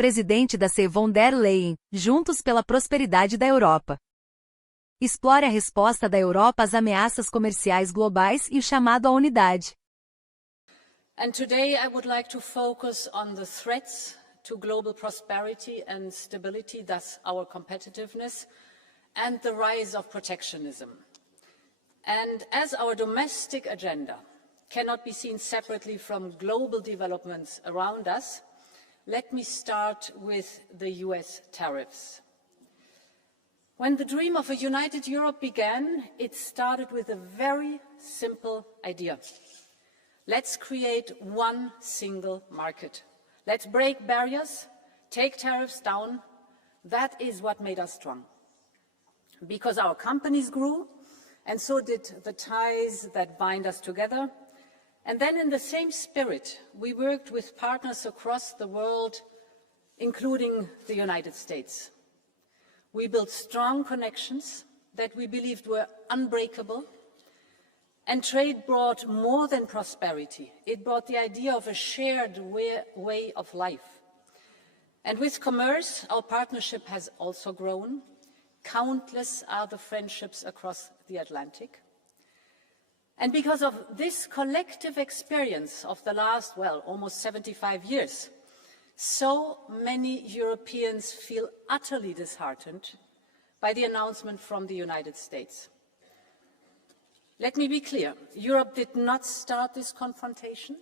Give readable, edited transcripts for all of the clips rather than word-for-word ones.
Presidente da CE von der Leyen, Juntos pela Prosperidade da Europa. Explore a resposta da Europa às ameaças comerciais globais e o chamado à unidade. And today I would like to focus on the threats to global prosperity and stability, thus our competitiveness, and the rise of protectionism. And as our domestic agenda cannot be seen separately from global developments around us, let me start with the US tariffs. When the dream of a united Europe began, it started with a very simple idea. Let's create one single market. Let's break barriers, take tariffs down. That is what made us strong. Because our companies grew, and so did the ties that bind us together. And then in the same spirit, we worked with partners across the world, including the United States. We built strong connections that we believed were unbreakable. And trade brought more than prosperity. It brought the idea of a shared way of life. And with commerce, our partnership has also grown. Countless are the friendships across the Atlantic. And because of this collective experience of the last, well, almost 75 years, so many Europeans feel utterly disheartened by the announcement from the United States. Let me be clear, Europe did not start this confrontation.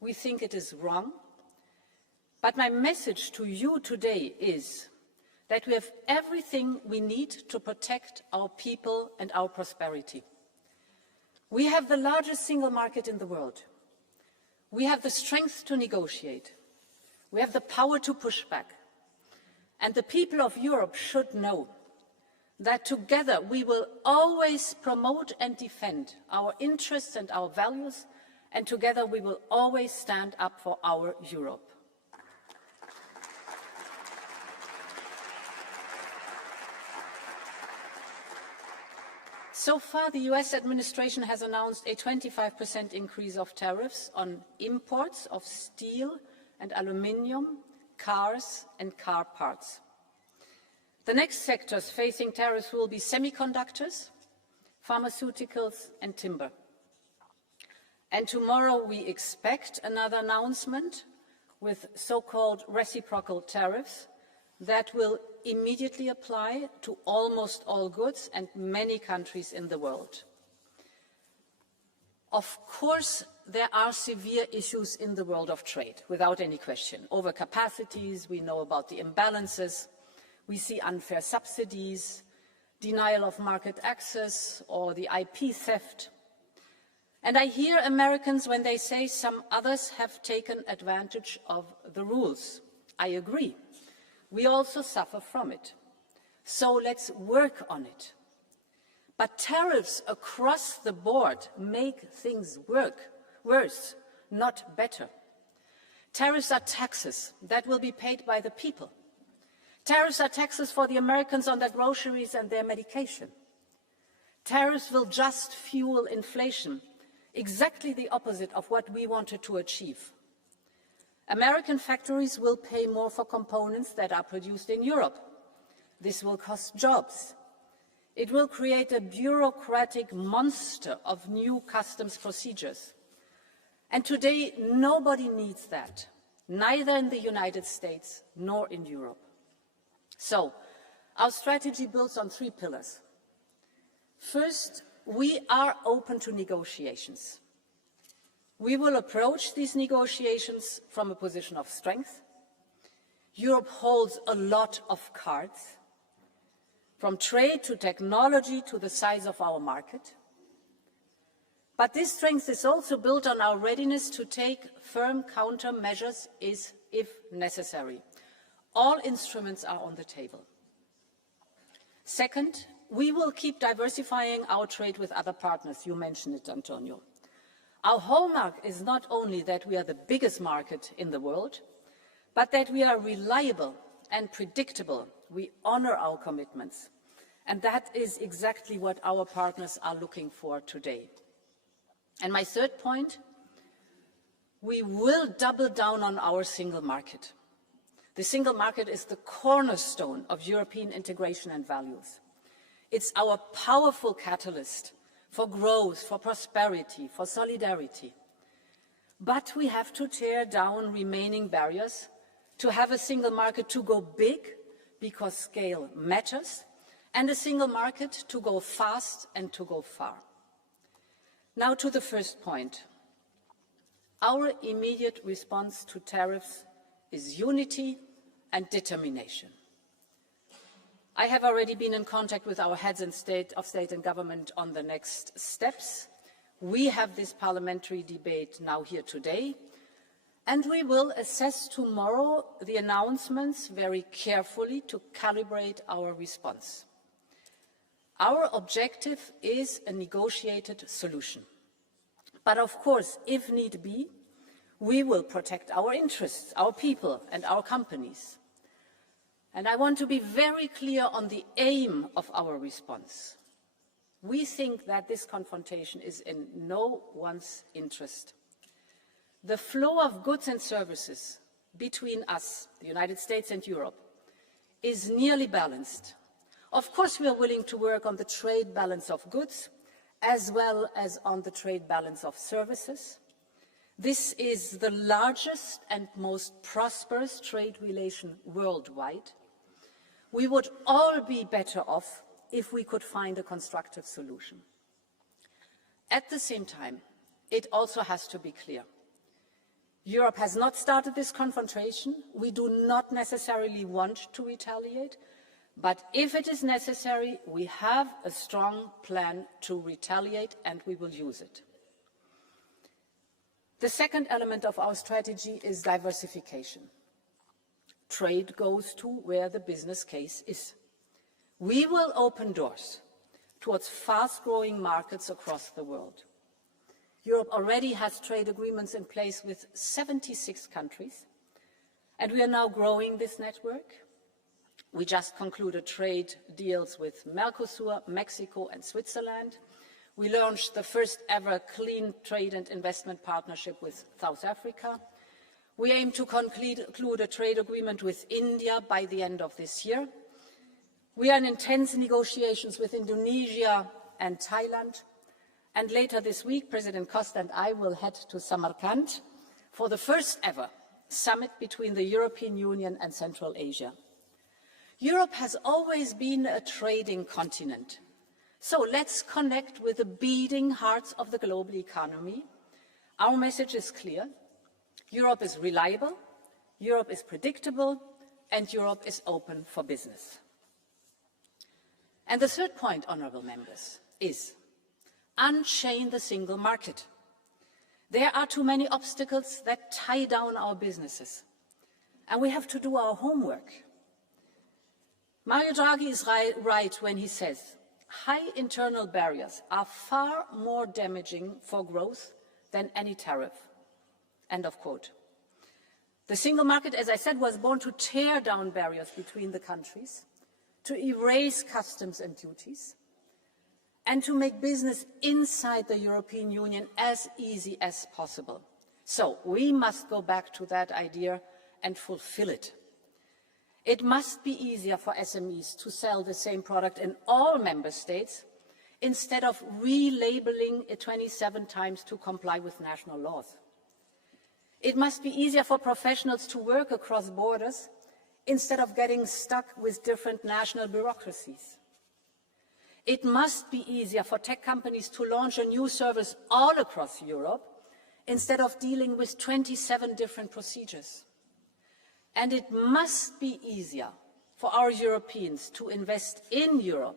We think it is wrong. But my message to you today is that we have everything we need to protect our people and our prosperity. We have the largest single market in the world. We have the strength to negotiate. We have the power to push back. And the people of Europe should know that together we will always promote and defend our interests and our values, and together we will always stand up for our Europe. So far, the US administration has announced a 25% increase of tariffs on imports of steel and aluminium, cars and car parts. The next sectors facing tariffs will be semiconductors, pharmaceuticals and timber. And tomorrow we expect another announcement with so-called reciprocal tariffs that will immediately apply to almost all goods and many countries in the world. Of course, there are severe issues in the world of trade, without any question. Overcapacities, we know about the imbalances, we see unfair subsidies, denial of market access, or the IP theft. And I hear Americans when they say some others have taken advantage of the rules. I agree. We also suffer from it. So let's work on it. But tariffs across the board make things worse, not better. Tariffs are taxes that will be paid by the people. Tariffs are taxes for the Americans on their groceries and their medication. Tariffs will just fuel inflation, exactly the opposite of what we wanted to achieve. American factories will pay more for components that are produced in Europe. This will cost jobs. It will create a bureaucratic monster of new customs procedures. And today, nobody needs that, neither in the United States nor in Europe. So, our strategy builds on 3 pillars. First, we are open to negotiations. We will approach these negotiations from a position of strength. Europe holds a lot of cards, from trade to technology to the size of our market. But this strength is also built on our readiness to take firm countermeasures if necessary. All instruments are on the table. Second, we will keep diversifying our trade with other partners. You mentioned it, Antonio. Our hallmark is not only that we are the biggest market in the world, but that we are reliable and predictable. We honor our commitments. And that is exactly what our partners are looking for today. And my third point, we will double down on our single market. The single market is the cornerstone of European integration and values. It's our powerful catalyst for growth, for prosperity, for solidarity. But we have to tear down remaining barriers to have a single market to go big, because scale matters, and a single market to go fast and to go far. Now to the first point. Our immediate response to tariffs is unity and determination. I have already been in contact with our heads of state and government on the next steps. We have this parliamentary debate now here today, and we will assess tomorrow the announcements very carefully to calibrate our response. Our objective is a negotiated solution. But of course, if need be, we will protect our interests, our people and our companies. And I want to be very clear on the aim of our response. We think that this confrontation is in no one's interest. The flow of goods and services between us, the United States and Europe, is nearly balanced. Of course, we are willing to work on the trade balance of goods as well as on the trade balance of services. This is the largest and most prosperous trade relation worldwide. We would all be better off if we could find a constructive solution. At the same time, it also has to be clear. Europe has not started this confrontation. We do not necessarily want to retaliate, but if it is necessary, we have a strong plan to retaliate, and we will use it. The second element of our strategy is diversification. Trade goes to where the business case is. We will open doors towards fast-growing markets across the world. Europe already has trade agreements in place with 76 countries, and we are now growing this network. We just concluded trade deals with Mercosur, Mexico, and Switzerland. We launched the first ever clean trade and investment partnership with South Africa. We aim to conclude a trade agreement with India by the end of this year. We are in intense negotiations with Indonesia and Thailand. And later this week, President Costa and I will head to Samarkand for the first ever summit between the European Union and Central Asia. Europe has always been a trading continent. So let's connect with the beating hearts of the global economy. Our message is clear. Europe is reliable, Europe is predictable, and Europe is open for business. And the third point, honourable members, is unchain the single market. There are too many obstacles that tie down our businesses, and we have to do our homework. Mario Draghi is right when he says high internal barriers are far more damaging for growth than any tariff. End of quote. The single market, as I said, was born to tear down barriers between the countries, to erase customs and duties, and to make business inside the European Union as easy as possible. So we must go back to that idea and fulfill it. It must be easier for SMEs to sell the same product in all member states instead of relabeling it 27 times to comply with national laws. It must be easier for professionals to work across borders instead of getting stuck with different national bureaucracies. It must be easier for tech companies to launch a new service all across Europe instead of dealing with 27 different procedures. And it must be easier for our Europeans to invest in Europe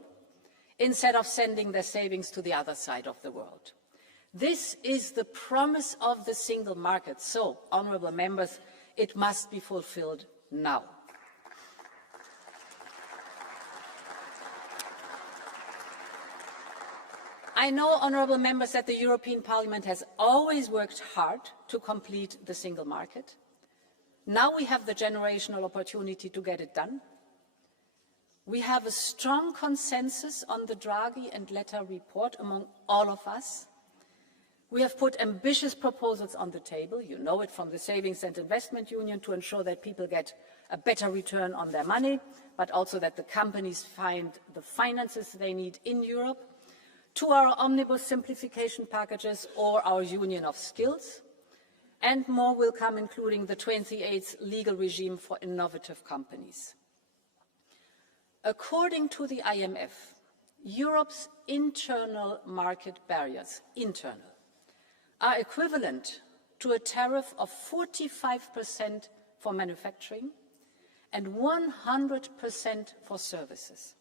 instead of sending their savings to the other side of the world. This is the promise of the single market. So, honourable members, it must be fulfilled now. I know, honourable members, that the European Parliament has always worked hard to complete the single market. Now we have the generational opportunity to get it done. We have a strong consensus on the Draghi and Letta report among all of us. We have put ambitious proposals on the table, you know it from the Savings and Investment Union, to ensure that people get a better return on their money, but also that the companies find the finances they need in Europe, to our omnibus simplification packages or our Union of Skills, and more will come, including the 28th legal regime for innovative companies. According to the IMF, Europe's internal market barriers, are equivalent to a tariff of 45% for manufacturing and 100% for services.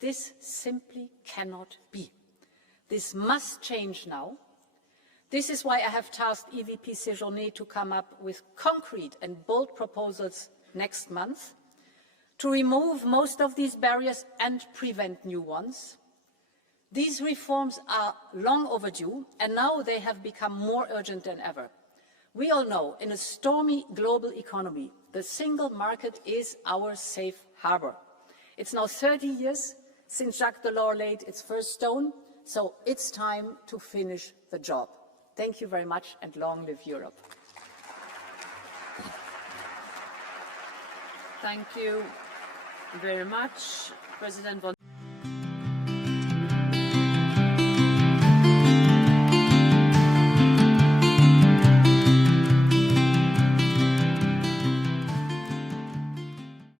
This simply cannot be. This must change now. This is why I have tasked EVP Séjourné to come up with concrete and bold proposals next month to remove most of these barriers and prevent new ones. These reforms are long overdue, and now they have become more urgent than ever. We all know, in a stormy global economy, the single market is our safe harbor. It's now 30 years since Jacques Delors laid its first stone, so it's time to finish the job. Thank you very much, and long live Europe. Thank you very much, President von